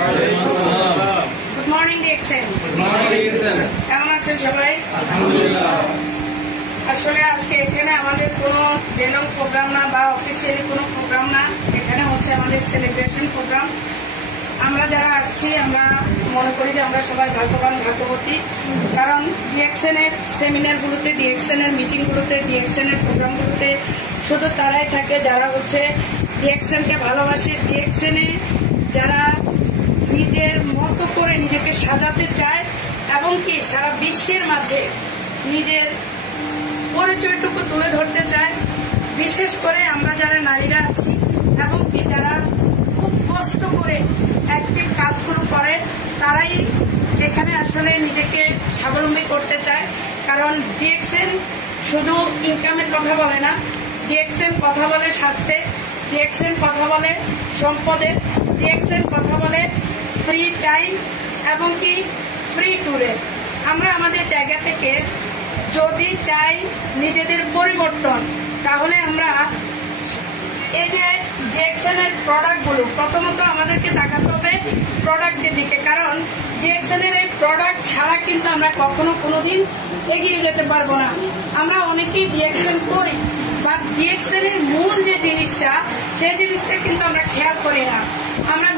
Good morning DXN. কেমন আছেন সবাই? আসলে আজকে এখানে আমাদের কোনো ডেনো প্রোগ্রাম না বা অফিসিয়ালি কোনো প্রোগ্রাম না, এখানে হচ্ছে আমাদের সেলিব্রেশন প্রোগ্রাম। আমরা যারা আসছি আমরা মনে করি যে আমরা সবাই ভাগ্যবান ভাগ্যবতী, কারণ ডিএক্সএন এর সেমিনারগুলোতে, ডিএক্সএন এর মিটিংগুলোতে, ডিএক্সএন এর প্রোগ্রামগুলোতে শুধু তারাই থাকে যারা হচ্ছে ডিএক্সএন কে ভালোবাসে, ডিএক্সএন এ যারা নিজের মতো করে নিজেকে সাজাতে চায় এবং কি সারা বিশ্বের মাঝে নিজের পরিচয়টুকু তুলে ধরতে চায়। বিশেষ করে আমরা যারা নারীরা আছি এবং কি যারা খুব কষ্ট করে অ্যাক্টিভ কাজগুলো করে, তারাই এখানে আসলে নিজেকে স্বাবলম্বী করতে চায়। কারণ ডিএক্সএন শুধু ইনকামের কথা বলে না, ডিএক্সএন কথা বলে স্বাস্থ্যের, ডিএক্সএন কথা বলে সম্পদের, ডিএক্সএন কথা বলে ফ্রি টাইম এবং কি ফ্রি ট্যুরে। আমরা আমাদের জায়গা থেকে যদি চাই নিজেদের পরিবর্তন, তাহলে আমরা এই যে ডিএক্সএন এর প্রোডাক্টগুলো, প্রথমত আমাদেরকে তাকাতে হবে প্রোডাক্টের দিকে, কারণ ডিএক্সএন এর এই প্রোডাক্ট ছাড়া কিন্তু আমরা কখনো কোনোদিন এগিয়ে যেতে পারবো না। আমরা অনেকেই ডিএক্সএন করি, বা ডিএক্সএন এর মূল যে জিনিসটা, সেই জিনিসটা কিন্তু আমরা খেয়াল করি না। আমরা